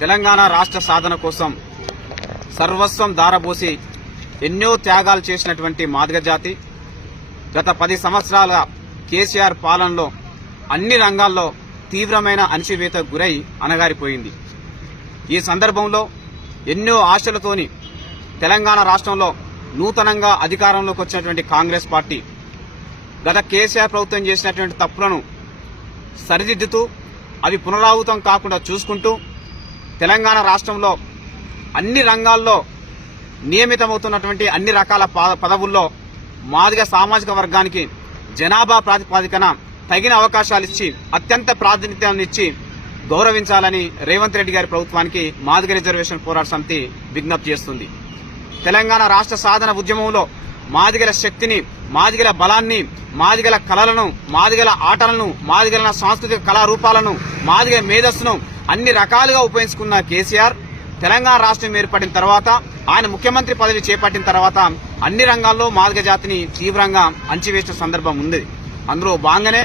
తెలంగాణ రాష్ట్ర సాధన కోసం సర్వస్వం దారబోసి ఎన్నో త్యాగాలు చేసినటువంటి మాదిగ జాతి. గత పది సంవత్సరాల కేసీఆర్ పాలనలో అన్ని రంగాల్లో తీవ్రమైన అణచివేత గురై అణగారిపోయింది. ఈ సందర్భంలో ఎన్నో ఆశలతోని తెలంగాణ రాష్ట్రంలో నూతనంగా అధికారంలోకి వచ్చినటువంటి కాంగ్రెస్ పార్టీ గత కేసీఆర్ ప్రభుత్వం చేసినటువంటి తప్పులను సరిదిద్దుతూ అవి పునరావృతం కాకుండా చూసుకుంటూ తెలంగాణ రాష్ట్రంలో అన్ని రంగాల్లో నియమితమవుతున్నటువంటి అన్ని రకాల పదవుల్లో మాదిగ సామాజిక వర్గానికి జనాభా ప్రాతిపాదికన తగిన అవకాశాలు ఇచ్చి అత్యంత ప్రాతినిధ్యాన్నిచ్చి గౌరవించాలని రేవంత్ రెడ్డి గారి ప్రభుత్వానికి మాదిగ రిజర్వేషన్ పోరాట సమితి విజ్ఞప్తి చేస్తుంది. తెలంగాణ రాష్ట్ర సాధన ఉద్యమంలో మాదిగల శక్తిని మాదిగల బలాన్ని మాదిగల కళలను మాదిగల ఆటలను మాదిగల సాంస్కృతిక కళారూపాలను మాదిగ మేధస్సును అన్ని రకాలుగా ఉపయోగించుకున్న కేసీఆర్ తెలంగాణ రాష్ట్రం ఏర్పడిన తర్వాత ఆయన ముఖ్యమంత్రి పదవి చేపట్టిన తర్వాత అన్ని రంగాల్లో మాదిగ జాతిని తీవ్రంగా అంచివేసిన సందర్భం ఉంది. అందులో భాగంగానే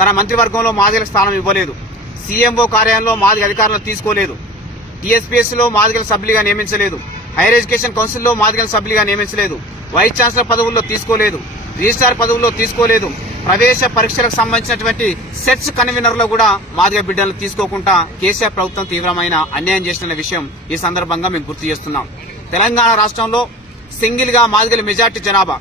తన మంత్రివర్గంలో మాదిగల స్థానం ఇవ్వలేదు. సీఎంఓ కార్యాలయంలో మాదిగ అధికారులను తీసుకోలేదు. టీఎస్పీఎస్సీలో మాదిగల సభ్యులుగా నియమించలేదు. హైయర్ ఎడ్యుకేషన్ కౌన్సిల్లో మాదిగల సభ్యులుగా నియమించలేదు. వైస్ ఛాన్సలర్ పదవుల్లో తీసుకోలేదు. రిజిస్ట్రార్ పదవుల్లో తీసుకోలేదు. ప్రవేశ పరీక్షలకు సంబంధించినటువంటి సెట్స్ కన్వీనర్లో కూడా మాదిగ బిడ్డలు తీసుకోకుండా కేసీఆర్ ప్రభుత్వం తీవ్రమైన అన్యాయం చేసిన విషయం ఈ సందర్భంగా మేము గుర్తు చేస్తున్నాం. తెలంగాణ రాష్ట్రంలో సింగిల్గా మాదిగల మెజార్టీ జనాభా.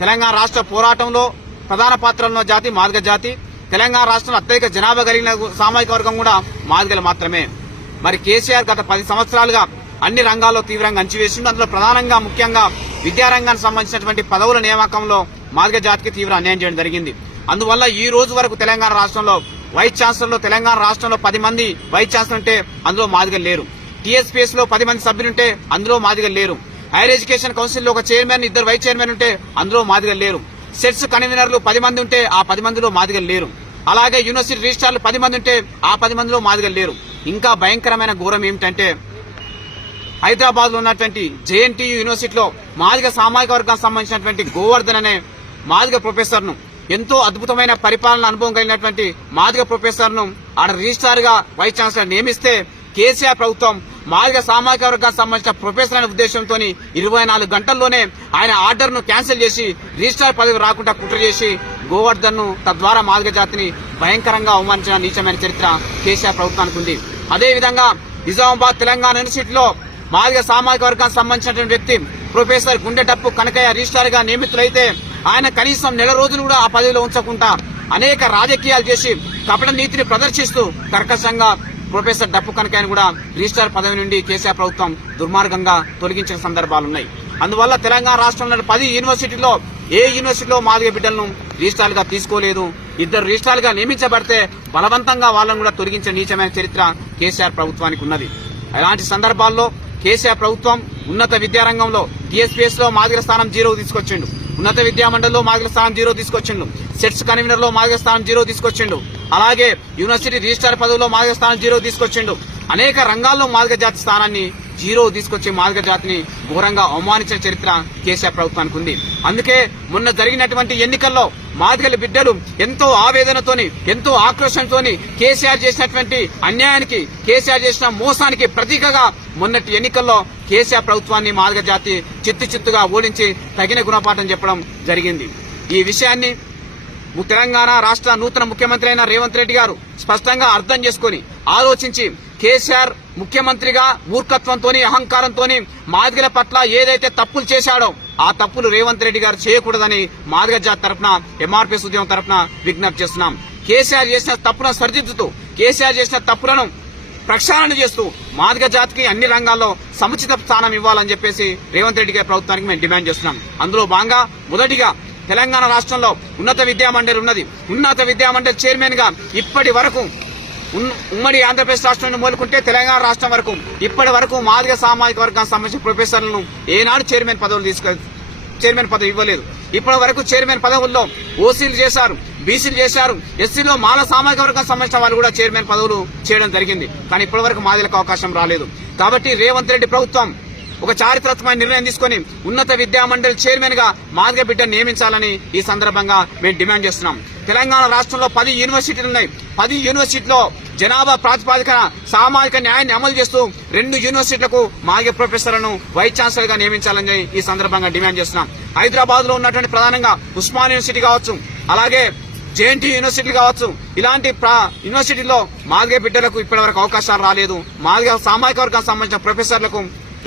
తెలంగాణ రాష్ట్ర పోరాటంలో ప్రధాన పాత్రలో జాతి మాదిగ జాతి. తెలంగాణ రాష్ట్రంలో అత్యధిక జనాభా కలిగిన సామాజిక వర్గం కూడా మాదిగలు మాత్రమే. మరి కేసీఆర్ గత పది సంవత్సరాలుగా అన్ని రంగాల్లో తీవ్రంగా అంచివేసింది అందులో ప్రధానంగా ముఖ్యంగా విద్యారంగానికి సంబంధించినటువంటి పదవుల నియామకంలో మాదిగ జాతికి తీవ్ర అన్యాయం చేయడం జరిగింది. అందువల్ల ఈ రోజు వరకు తెలంగాణ రాష్ట్రంలో వైస్ ఛాన్సలర్లో తెలంగాణ రాష్ట్రంలో పది మంది వైస్ ఛాన్సలర్ ఉంటే అందులో మాదిగలు లేరు. టీఎస్పీఎస్లో పది మంది సభ్యులుంటే అందులో మాదిగలు లేరు. హైయర్ ఎడ్యుకేషన్ కౌన్సిల్లో ఒక చైర్మన్ ఇద్దరు వైస్ చైర్మన్ ఉంటే అందులో మాదిగలు లేరు. సెట్స్ కన్వీనర్లు పది మంది ఉంటే ఆ పది మందిలో మాదిగలు లేరు. అలాగే యూనివర్సిటీ రిజిస్ట్రార్లు పది మంది ఉంటే ఆ పది మందిలో మాదిగలు లేరు. ఇంకా భయంకరమైన ఘోరం ఏమిటంటే హైదరాబాద్లో ఉన్నటువంటి జేఎన్టీయూ యూనివర్సిటీలో మాదిగ సామాజిక వర్గానికి సంబంధించినటువంటి గోవర్ధన్ అనే మాదిగ ప్రొఫెసర్ను ఎంతో అద్భుతమైన పరిపాలన అనుభవం కలిగినటువంటి మాదిగ ప్రొఫెసర్ను ఆడ రిజిస్ట్రార్గా వైస్ ఛాన్సలర్ నియమిస్తే కేసీఆర్ ప్రభుత్వం మాదిగ సామాజిక వర్గానికి సంబంధించిన ప్రొఫెసర్ అనే ఉద్దేశంతో ఇరవై నాలుగు గంటల్లోనే ఆయన ఆర్డర్ను క్యాన్సిల్ చేసి రిజిస్ట్రార్ పదవి రాకుండా కుట్ర చేసి గోవర్ధన్ను తద్వారా మాదిగ జాతిని భయంకరంగా అవమానించిన నీచమైన చరిత్ర కేసీఆర్ ప్రభుత్వానికి ఉంది. అదేవిధంగా నిజామాబాద్ తెలంగాణ యూనివర్సిటీలో మాదిగ సామాజిక వర్గానికి సంబంధించినటువంటి వ్యక్తి ప్రొఫెసర్ గుండెటప్పు కనకయ్య రిజిస్ట్రార్గా నియమితులైతే ఆయన కనీసం నెల రోజులు కూడా ఆ పదవిలో ఉంచకుండా అనేక రాజకీయాలు చేసి కపట నీతిని ప్రదర్శిస్తూ కర్కశంగా ప్రొఫెసర్ డప్పు కనకాయని కూడా రిజిస్టార్ పదవి నుండి కేసీఆర్ ప్రభుత్వం దుర్మార్గంగా తొలగించిన సందర్భాలున్నాయి అందువల్ల తెలంగాణ రాష్ట్రంలోని పది యూనివర్సిటీల్లో ఏ యూనివర్సిటీలో మాదిగ బిడ్డలను రిజిస్ట్రార్ తీసుకోలేదు ఇద్దరు రిజిస్ట్రార్ నియమించబడితే బలవంతంగా వాళ్ళను కూడా తొలగించిన నీచమైన చరిత్ర కేసీఆర్ ప్రభుత్వానికి ఉన్నది. అలాంటి సందర్భాల్లో కేసీఆర్ ప్రభుత్వం ఉన్నత విద్యారంగంలో టీఎస్పీఎస్లో మాదిగ స్థానం జీరో తీసుకొచ్చిండు. ఉన్నత విద్యా మండలిలో స్థానం జీరో తీసుకొచ్చిండు. సెట్స్ కన్వీనర్లో స్థానం జీరో తీసుకొచ్చిండు. అలాగే యూనివర్సిటీ రిజిస్ట్రార్ పదవిలో మాదిగల స్థానం జీరో తీసుకొచ్చిండు. అనేక రంగాల్లో మాదిగ జాతి స్థానాన్ని జీరో తీసుకొచ్చి మాదిగ జాతిని ఘోరంగా అవమానించిన చరిత్ర కేసీఆర్ ప్రభుత్వానికి ఉంది. అందుకే మొన్న జరిగినటువంటి ఎన్నికల్లో మాదిగల బిడ్డలు ఎంతో ఆవేదనతోని ఎంతో ఆక్రోషంతోని కేసీఆర్ చేసినటువంటి అన్యాయానికి కేసీఆర్ చేసిన మోసానికి ప్రతీకగా మొన్నటి ఎన్నికల్లో కేసీఆర్ ప్రభుత్వాన్ని మాదిగ జాతి చిత్తు చిత్తుగా ఓడించి తగిన గుణపాఠం చెప్పడం జరిగింది. ఈ విషయాన్ని తెలంగాణ రాష్ట్ర నూతన ముఖ్యమంత్రి అయిన రేవంత్ రెడ్డి గారు స్పష్టంగా అర్థం చేసుకుని ఆలోచించి కేసీఆర్ ముఖ్యమంత్రిగా మూర్ఖత్వంతోని అహంకారంతోని మాదిగల పట్ల ఏదైతే తప్పులు చేశాడో ఆ తప్పులు రేవంత్ రెడ్డి గారు చేయకూడదని మాదిగ జాతి తరఫున ఎంఆర్పీఎస్ ఉద్యమం తరఫున విజ్ఞప్తి చేస్తున్నాం. కేసీఆర్ చేసిన తప్పులను సరిదిద్దుతూ కేసీఆర్ చేసిన తప్పులను ప్రక్షాళన చేస్తూ మాదిగ జాతికి అన్ని రంగాల్లో సముచిత స్థానం ఇవ్వాలని చెప్పేసి రేవంత్ రెడ్డి గారి ప్రభుత్వానికి మేము డిమాండ్ చేస్తున్నాం. అందులో భాగంగా మొదటిగా తెలంగాణ రాష్ట్రంలో ఉన్నత విద్యా మండలి ఉన్నది. ఉన్నత విద్యా మండలి చైర్మన్గా ఇప్పటి వరకు ఉమ్మడి ఆంధ్రప్రదేశ్ రాష్ట్రాన్ని మొదలుకుంటే తెలంగాణ రాష్ట్రం వరకు ఇప్పటి వరకు మాదిగ సామాజిక వర్గానికి సంబంధించిన ప్రొఫెసర్లను ఏనాడు చైర్మన్ పదవులు తీసుకు చైర్మన్ పదవి ఇవ్వలేదు. ఇప్పటి వరకు చైర్మన్ పదవుల్లో ఓసీలు చేశారు బీసీలు చేశారు ఎస్సీలో మాల సామాజిక వర్గం సంబంధించిన వాళ్ళు కూడా చైర్మన్ పదవులు చేయడం జరిగింది. కానీ ఇప్పటి వరకు మాదిలకు అవకాశం రాలేదు. కాబట్టి రేవంత్ రెడ్డి ప్రభుత్వం ఒక చారిత్రాత్మక నిర్ణయం తీసుకొని ఉన్నత విద్యా మండలి చైర్మన్గా మాదిగ బిడ్డ నియమించాలని ఈ సందర్భంగా మేము డిమాండ్ చేస్తున్నాం. తెలంగాణ రాష్ట్రంలో పది యూనివర్సిటీలు ఉన్నాయి. పది యూనివర్సిటీలో జనాభా ప్రాతిపాదికన సామాజిక న్యాయాన్ని అమలు చేస్తూ రెండు యూనివర్సిటీలకు మాగే ప్రొఫెసర్లను వైస్ ఛాన్సలర్గా నియమించాలని ఈ సందర్భంగా డిమాండ్ చేస్తున్నాం. హైదరాబాద్లో ఉన్నటువంటి ప్రధానంగా ఉస్మాన్ యూనివర్సిటీ కావచ్చు అలాగే జేఎన్టీ యూనివర్సిటీ కావచ్చు ఇలాంటి యూనివర్సిటీలో మాదిగ బిడ్డలకు ఇప్పటివరకు అవకాశాలు రాలేదు. మాదిగ సామాజిక వర్గానికి సంబంధించిన ప్రొఫెసర్లకు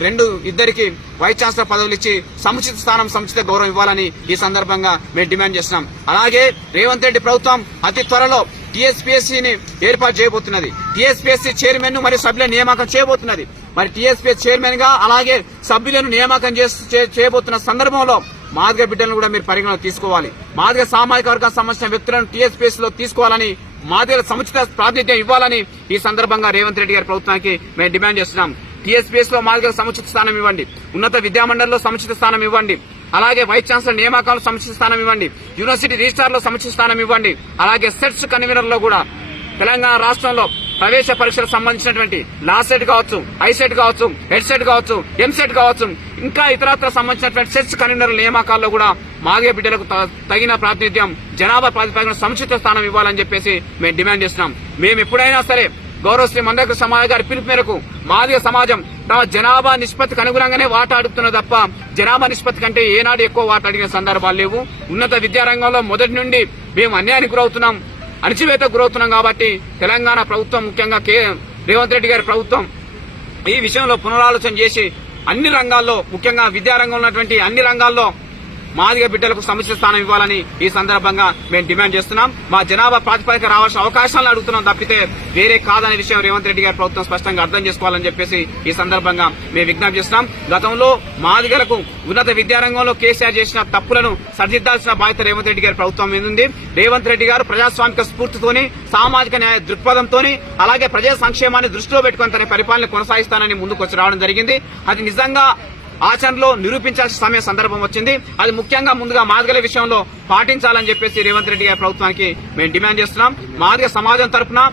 రెండు ఇద్దరికి వైస్ ఛాన్సలర్ పదవులు ఇచ్చి సముచిత స్థానం సముచిత గౌరవం ఇవ్వాలని ఈ సందర్భంగా మేము డిమాండ్ చేస్తున్నాం. అలాగే రేవంత్ రెడ్డి ప్రభుత్వం అతి త్వరలో టీఎస్పీఎస్సీని ఏర్పాటు చేయబోతున్నది. టీఎస్పీఎస్సీ చైర్మన్ మరియు సభ్యుల నియామకం చేయబోతున్నది. మరి టీఎస్పీఎస్ చైర్మన్గా అలాగే సభ్యులను నియామకం చే- చేయబోతున్న సందర్భంలో మాదిగ బిడ్డలను కూడా మీరు పరిగణలో తీసుకోవాలి. మాదిగ సామాజిక వర్గానికి సంబంధించిన వ్యక్తులను టీఎస్పీఎస్లో తీసుకోవాలని మాదిగల సముచిత ప్రాతినిధ్యం ఇవ్వాలని ఈ సందర్భంగా రేవంత్ రెడ్డి గారి ప్రభుత్వానికి మేము డిమాండ్ చేస్తున్నాం. టీఎస్పీఎస్లో మాదిగల సముచిత స్థానం ఇవ్వండి. ఉన్నత విద్యామండలిలో సముచిత స్థానం ఇవ్వండి. అలాగే వైస్ ఛాన్సలర్ నియామకాలు సముచిత స్థానం ఇవ్వండి. యూనివర్సిటీ రిజిస్టార్లో స్థానం ఇవ్వండి. అలాగే సెట్స్ కన్వీనర్లో కూడా తెలంగాణ రాష్ట్రంలో ప్రవేశ పరీక్షలకు సంబంధించినటువంటి లా సెట్ కావచ్చు ఐసెట్ కావచ్చు హెడ్ సెట్ కావచ్చు ఎంసెట్ కావచ్చు ఇంకా ఇతరత్ర సంబంధించినటువంటి సెట్స్ కన్వీనర్ నియామకాల్లో కూడా మాగే బిడ్డలకు తగిన ప్రాతినిధ్యం జనాభా ప్రాతిపదికన సముచిత స్థానం ఇవ్వాలని చెప్పేసి మేము డిమాండ్ చేస్తున్నాం. మేము ఎప్పుడైనా సరే గౌరవ శ్రీ మందకృష్ణ సమాజ గారి పిలుపు మేరకు మాదిగ సమాజం తమ జనాభా నిష్పత్తికి అనుగుణంగానే వాటా అడుగుతున్నది తప్ప జనాభా నిష్పత్తి కంటే ఏనాడు ఎక్కువ వాటా అడిగిన సందర్భాలు లేవు. ఉన్నత విద్యారంగంలో మొదటి నుండి మేము అన్యాయానికి గురవుతున్నాం. అణచివేతకు గురవుతున్నాం కాబట్టి తెలంగాణ ప్రభుత్వం ముఖ్యంగా కే రేవంత్ రెడ్డి గారి ప్రభుత్వం ఈ విషయంలో పునరాలోచన చేసి అన్ని రంగాల్లో ముఖ్యంగా విద్యారంగంలో ఉన్నటువంటి అన్ని రంగాల్లో మాదిగ బిడ్డలకు సముచిత స్థానం ఇవ్వాలని ఈ సందర్భంగా మేము డిమాండ్ చేస్తున్నాం. మా జనాభా ప్రాతిపదిక రావాల్సిన అవకాశాలను అడుగుతున్నాం తప్పితే వేరే కాదనే విషయం రేవంత్ రెడ్డి గారి ప్రభుత్వం స్పష్టంగా అర్థం చేసుకోవాలని చెప్పేసి ఈ సందర్భంగా మేము విజ్ఞప్తి చేస్తున్నాం. గతంలో మాదిగలకు ఉన్నత విద్యారంగంలో కేసీఆర్ చేసిన తప్పులను సరిదిద్దాల్సిన బాధ్యత రేవంత్ రెడ్డి గారి ప్రభుత్వం మీద ఉంది. రేవంత్ రెడ్డి గారు ప్రజాస్వామిక స్ఫూర్తితోని సామాజిక న్యాయ దృక్పథంతోని అలాగే ప్రజా సంక్షేమాన్ని దృష్టిలో పెట్టుకుని తన పరిపాలన కొనసాగిస్తానని ముందుకు వచ్చి రావడం జరిగింది. అది నిజంగా ఆచరణలో నిరూపించాల్సిన సమయ సందర్భం వచ్చింది. అది ముఖ్యంగా ముందుగా మాదిగల విషయంలో పాటించాలని చెప్పేసి రేవంత్ రెడ్డి గారి ప్రభుత్వానికి మేము డిమాండ్ చేస్తున్నాం. మాదిగ సమాజం తరపున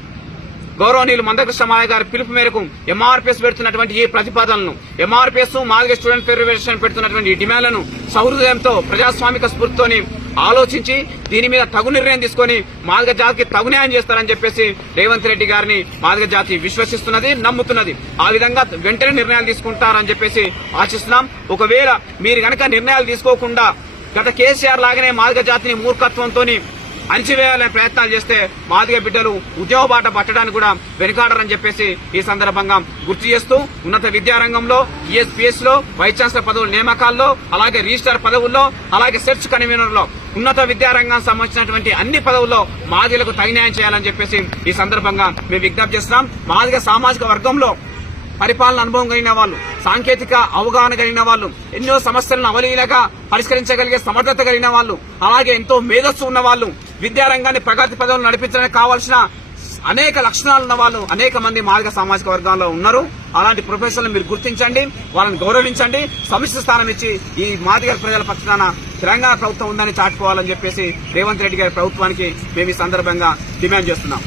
గౌరవనీయులు మందకృష్ణ మాయ గారి పిలుపు మేరకు ఎంఆర్పీఎస్ పెడుతున్నటువంటి ఈ ప్రతిపాదనలను ఎంఆర్పీఎస్ మాదిగ స్టూడెంట్ ఫెడరేషన్ పెడుతున్నటువంటి ఈ డిమాండ్లను సౌహృదయంతో ప్రజాస్వామిక స్ఫూర్తితోని ఆలోచించి దీని మీద తగు నిర్ణయం తీసుకొని మాదిగ జాతికి తగు న్యాయం చేస్తారని చెప్పేసి రేవంత్ రెడ్డి గారిని మాదిగ జాతి విశ్వసిస్తున్నది నమ్ముతున్నది. ఆ విధంగా వెంటనే నిర్ణయాలు తీసుకుంటారని చెప్పేసి ఆశిస్తున్నాం. ఒకవేళ మీరు గనక నిర్ణయాలు తీసుకోకుండా గత కేసీఆర్ లాగానే మాదిగ జాతిని మూర్ఖత్వంతోని అణిచివేయాలనే ప్రయత్నాలు చేస్తే మాదిగ బిడ్డలు ఉద్యోగ బాట పట్టడానికి కూడా వెనుకాడరని చెప్పేసి ఈ సందర్భంగా గుర్తు చేస్తూ ఉన్నత విద్యారంగంలో ఈఎస్పీఎస్లో వైస్ ఛాన్సలర్ పదవుల నియామకాల్లో అలాగే రిజిస్టార్ పదవుల్లో అలాగే సెర్చ్ కన్వీనర్లో ఉన్నత విద్యారంగానికి సంబంధించినటువంటి అన్ని పదవుల్లో మాదిలకు తగినాయం చేయాలని చెప్పేసి ఈ సందర్భంగా మేము విజ్ఞప్తి చేస్తున్నాం. మాదిగ సామాజిక వర్గంలో పరిపాలన అనుభవం కలిగిన వాళ్ళు సాంకేతిక అవగాహన కలిగిన వాళ్ళు ఎన్నో సమస్యలను అవలీలగా పరిష్కరించగలిగే సమర్థత కలిగిన వాళ్ళు అలాగే ఎంతో మేధస్సు ఉన్న వాళ్ళు విద్యారంగాన్ని ప్రగతి పదవులు నడిపించడానికి కావాల్సిన అనేక లక్షణాలు ఉన్న వాళ్ళు అనేక మంది మార్గ సామాజిక వర్గాల్లో ఉన్నారు. అలాంటి ప్రొఫెషన్లు మీరు గుర్తించండి వాళ్ళని గౌరవించండి. సమిష్టి స్థానం ఇచ్చి ఈ మాదిగ ప్రజల పక్షాన తెలంగాణ ప్రభుత్వం ఉందని చాటుకోవాలని చెప్పేసి రేవంత్ రెడ్డి గారి ప్రభుత్వానికి మేము ఈ సందర్భంగా డిమాండ్ చేస్తున్నాం.